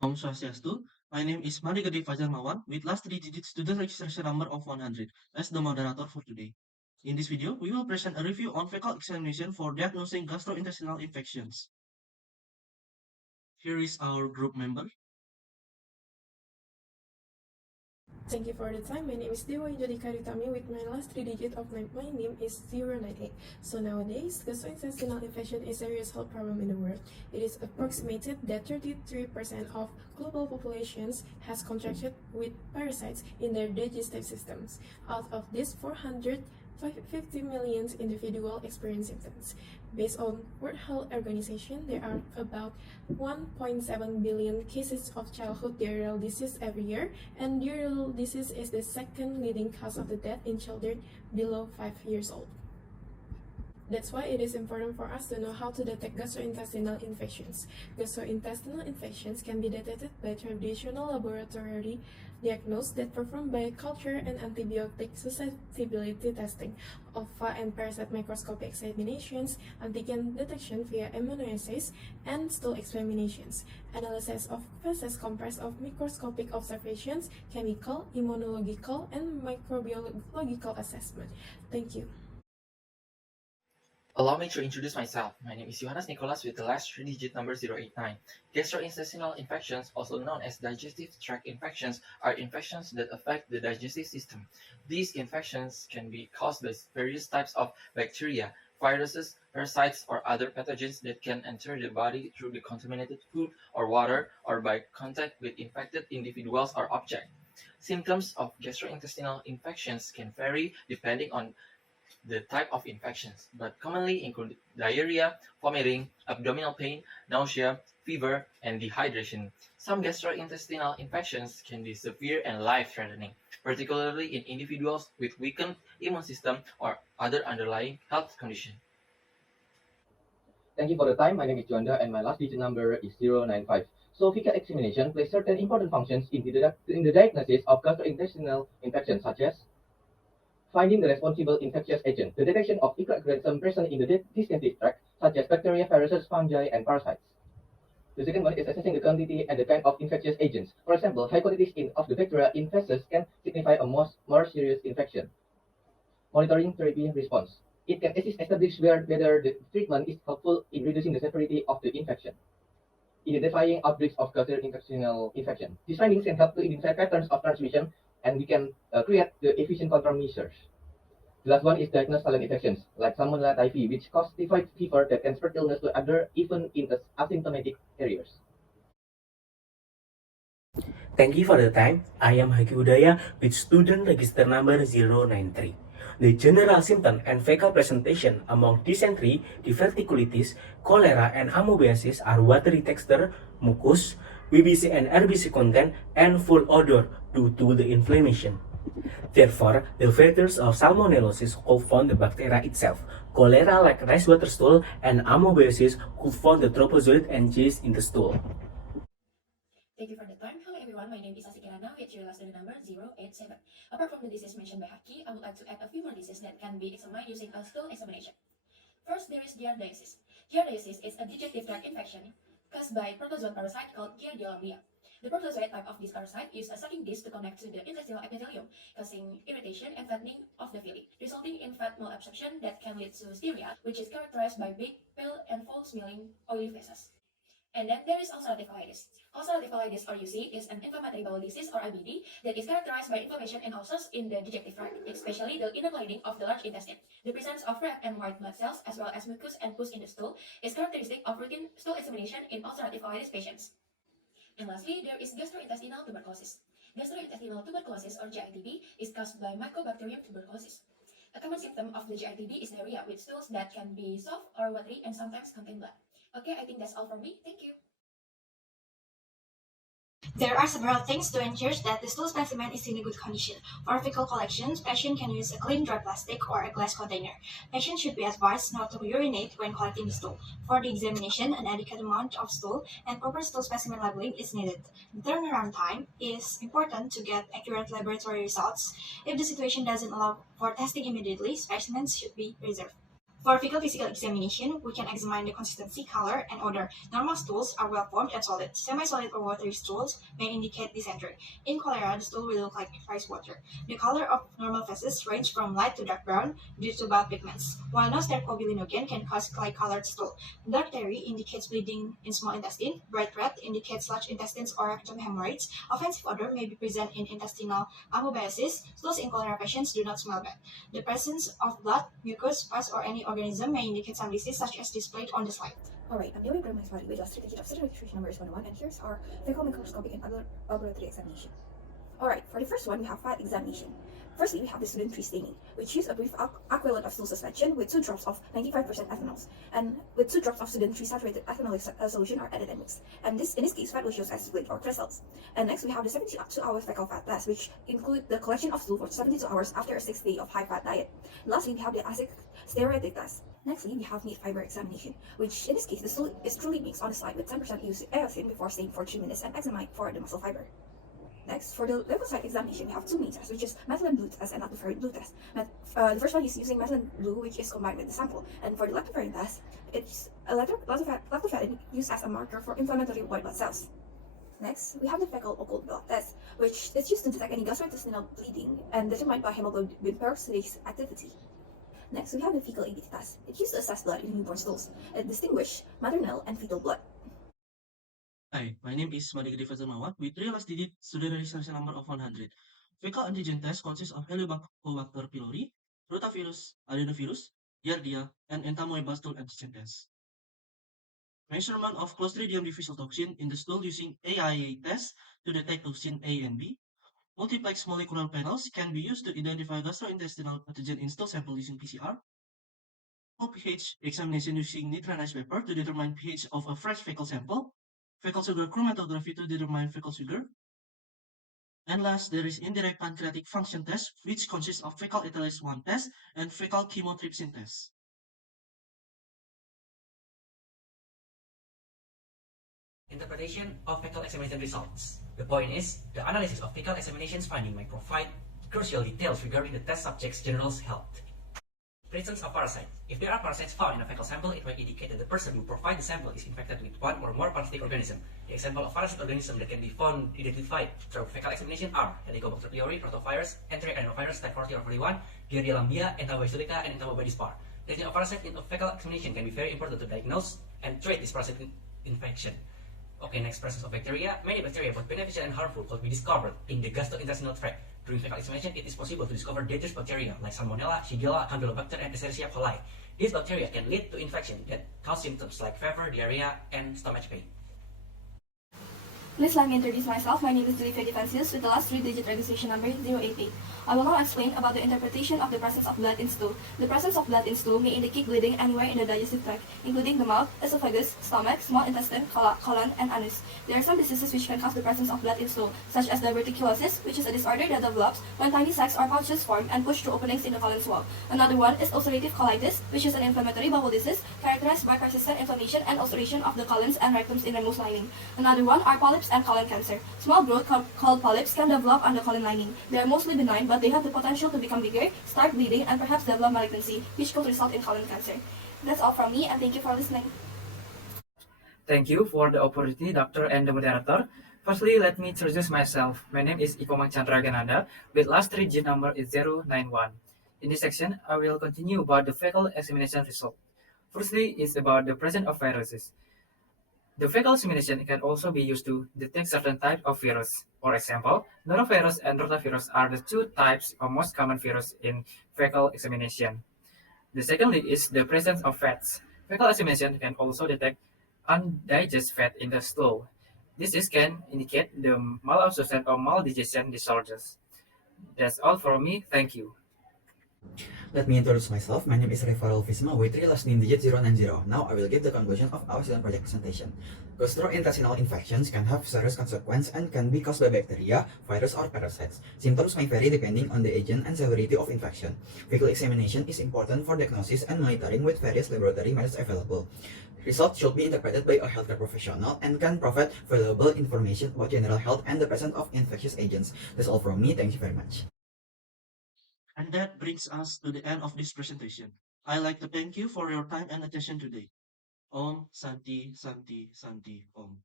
Om Swastiastu. My name is Gede Fajar with last three digits student registration number of 100 as the moderator for today. In this video, we will present a review on fecal examination for diagnosing gastrointestinal infections. Here is our group member. Thank you for the time. My name is Dewa Utami with my last three digits of my name is 098. So nowadays, gastrointestinal infection is a serious health problem in the world. It is approximated that 33% of global populations has contracted with parasites in their digestive systems. Out of this, 450 million individuals experience symptoms. Based on World Health Organization, there are about 1.7 billion cases of childhood diarrheal disease every year, and diarrheal disease is the second leading cause of the death in children below 5 years old. That's why it is important for us to know how to detect gastrointestinal infections. Gastrointestinal infections can be detected by traditional laboratory diagnosis that performed by culture and antibiotic susceptibility testing, OFA and parasite microscopic examinations, antigen detection via immunoassays, and stool examinations. Analysis of feces comprised of microscopic observations, chemical, immunological, and microbiological assessment. Thank you. Allow me to introduce myself. My name is Yohanes with the last three-digit number 089. Gastrointestinal infections, also known as digestive tract infections, are infections that affect the digestive system. These infections can be caused by various types of bacteria, viruses, parasites, or other pathogens that can enter the body through the contaminated food or water, or by contact with infected individuals or objects. Symptoms of gastrointestinal infections can vary depending on the type of infections, but commonly include diarrhea, vomiting, abdominal pain, nausea, fever, and dehydration. Some gastrointestinal infections can be severe and life-threatening, particularly in individuals with weakened immune system or other underlying health condition. Thank you for the time. My name is Juanda and my last digit number is 095. So fecal examination plays certain important functions in the diagnosis of gastrointestinal infections such as finding the responsible infectious agent, the detection of microorganisms present in the digestive tract, such as bacteria, viruses, fungi, and parasites. The second one is assessing the quantity and the kind of infectious agents. For example, high quantities of the bacteria in feces can signify a more serious infection. Monitoring therapy response. It can assist establish whether the treatment is helpful in reducing the severity of the infection. Identifying outbreaks of gastrointestinal infection. These findings can help to identify patterns of transmission, and we can create the efficient countermeasures. The last one is diagnosed silent infections, like Salmonella typhi, which cause typhoid fever that can spread illness to other, even in asymptomatic carriers. Thank you for the time. I am Haqi Hudaya with student register number 093. The general symptom and fecal presentation among dysentery, diverticulitis, cholera, and amoebiasis are watery texture, mucus, VBC and RBC content, and full odor due to the inflammation. Therefore, the vectors of salmonellosis could found the bacteria itself. Cholera like rice water stool, and amoebiasis could found the trophozoite and yeast in the stool. Thank you for the time. Hello everyone, my name is Sashikirana with your last number 087. Apart from the disease mentioned by Haqi, I would like to add a few more diseases that can be examined using a stool examination. First, there is giardiasis. Giardiasis is a digestive tract infection caused by protozoan parasite called Giardia. The protozoa type of this parasite use a sucking disc to connect to the intestinal epithelium, causing irritation and fattening of the villi, resulting in fat malabsorption that can lead to styria, which is characterized by big, pale, and foul-smelling oily feces. And then there is ulcerative colitis. Ulcerative colitis, or UC, is an inflammatory bowel disease, or IBD, that is characterized by inflammation and ulcers in the digestive tract, especially the inner lining of the large intestine. The presence of red and white blood cells, as well as mucus and pus in the stool, is characteristic of routine stool examination in ulcerative colitis patients. And lastly, there is gastrointestinal tuberculosis. Gastrointestinal tuberculosis, or GITB, is caused by Mycobacterium tuberculosis. A common symptom of the GITB is diarrhea with stools that can be soft or watery and sometimes contain blood. Okay, I think that's all from me. Thank you. There are several things to ensure that the stool specimen is in a good condition. For fecal collections, patient can use a clean dry plastic or a glass container. Patient should be advised not to urinate when collecting the stool. For the examination, an adequate amount of stool and proper stool specimen labeling is needed. The turnaround time is important to get accurate laboratory results. If the situation doesn't allow for testing immediately, specimens should be reserved. For fecal physical examination, we can examine the consistency, color, and odor. Normal stools are well formed and solid. Semi-solid or watery stools may indicate dysentery. In cholera, the stool will look like rice water. The color of normal feces range from light to dark brown due to bile pigments, while non-stercobilinogen can cause clay-colored stool. Dark terry indicates bleeding in small intestine. Bright red indicates large intestines or rectum hemorrhoids. Offensive odor may be present in intestinal amoebiasis. Stools in cholera patients do not smell bad. The presence of blood, mucus, pus, or any organism may indicate some disease such as displayed on the slide. Alright, I'm Dewa Gifensius with last digit of student registration number is 101, and here's our fecal microscopic and other laboratory examination. Alright, for the first one, we have fat examination. Firstly, we have the student tree staining, which use a brief aqueous of stool suspension with 2 drops of 95% ethanol, and with 2 drops of student tree saturated ethanolic solution are added and mixed. And in this case, fat will show as split or crystals. And next, we have the 72-hour fecal fat test, which include the collection of stool for 72 hours after a 6-day of high-fat diet. Lastly, we have the acid stereotypic test. Nextly, we have meat fiber examination, which in this case, the stool is truly mixed on the side with 10% eosin before staying for 3 minutes and examined for the muscle fiber. Next, for the leukocyte examination, we have 2 main tests, which is methylene blue test and lactoferrin blue test. The first one is using methylene blue, which is combined with the sample. And for the lactoferrin test, it's lactoferrin used as a marker for inflammatory white blood cells. Next, we have the fecal occult blood test, which is used to detect any gastrointestinal bleeding and determined by hemoglobin peroxidase activity. Next, we have the fecal ABT test. It's used to assess blood in newborn stools and distinguish maternal and fetal blood. Hi, my name is Gede with 3 last digit student registration number of 100. Fecal antigen test consists of Helicobacter pylori, rotavirus, adenovirus, Giardia, and entamoeba stool antigen test. Measurement of Clostridium difficile toxin in the stool using AIA test to detect toxin A and B. Multiplex molecular panels can be used to identify gastrointestinal pathogen in stool sample using PCR. pH examination using nitronized paper to determine pH of a fresh fecal sample. Fecal sugar chromatography to determine fecal sugar. And last, there is indirect pancreatic function test, which consists of fecal ethylase 1 test and fecal chymotrypsin test. Interpretation of fecal examination results. The point is, the analysis of fecal examination's finding might provide crucial details regarding the test subject's general health. Presence of parasites. If there are parasites found in a fecal sample, it might indicate that the person who provides the sample is infected with one or more parasitic organism. The example of parasitic organism that can be found identified through fecal examination are Helicobacter pylori, rotavirus, enteroadenovirus type 40 or 41, Giardia lamblia, Angelica, and Entamoeba dispar. Testing of parasite in a fecal examination can be very important to diagnose and treat this parasitic infection. Okay, next, presence of bacteria. Many bacteria, both beneficial and harmful, could be discovered in the gastrointestinal tract. During fecal examination, it is possible to discover dangerous bacteria like Salmonella, Shigella, Campylobacter, and Escherichia coli. These bacteria can lead to infection that cause symptoms like fever, diarrhea, and stomach pain. Please let me introduce myself. My name is Julyvia Gifensius with the last 3-digit registration number 088. I will now explain about the interpretation of the presence of blood in stool. The presence of blood in stool may indicate bleeding anywhere in the digestive tract, including the mouth, esophagus, stomach, small intestine, colon, and anus. There are some diseases which can cause the presence of blood in stool, such as diverticulosis, which is a disorder that develops when tiny sacs or pouches form and push through openings in the colon wall. Another one is ulcerative colitis, which is an inflammatory bowel disease characterized by persistent inflammation and ulceration of the colons and rectum's innermost lining. Another one are polyps and colon cancer. Small growth called polyps can develop on the colon lining. They are mostly benign, but they have the potential to become bigger, start bleeding, and perhaps develop malignancy, which could result in colon cancer. That's all from me, and thank you for listening. Thank you for the opportunity, Doctor and the moderator. Firstly, let me introduce myself. My name is Komang Chandra Yogananda, with last 3-digit number is 091. In this section, I will continue about the fecal examination result. Firstly, it's about the presence of viruses. The fecal examination can also be used to detect certain types of virus. For example, norovirus and rotavirus are the 2 types of most common virus in fecal examination. The secondly is the presence of fats. Fecal examination can also detect undigested fat in the stool. This can indicate the malabsorption or maldigestion disorders. That's all from me. Thank you. Let me introduce myself. My name is Farrell Vijsma with 3 last name digit 090. Now I will give the conclusion of our student project presentation. Gastrointestinal infections can have serious consequences and can be caused by bacteria, virus, or parasites. Symptoms may vary depending on the agent and severity of infection. Fecal examination is important for diagnosis and monitoring with various laboratory methods available. Results should be interpreted by a healthcare professional and can provide valuable information about general health and the presence of infectious agents. That's all from me. Thank you very much. And that brings us to the end of this presentation. I'd like to thank you for your time and attention today. Om Santi Santi Santi Om.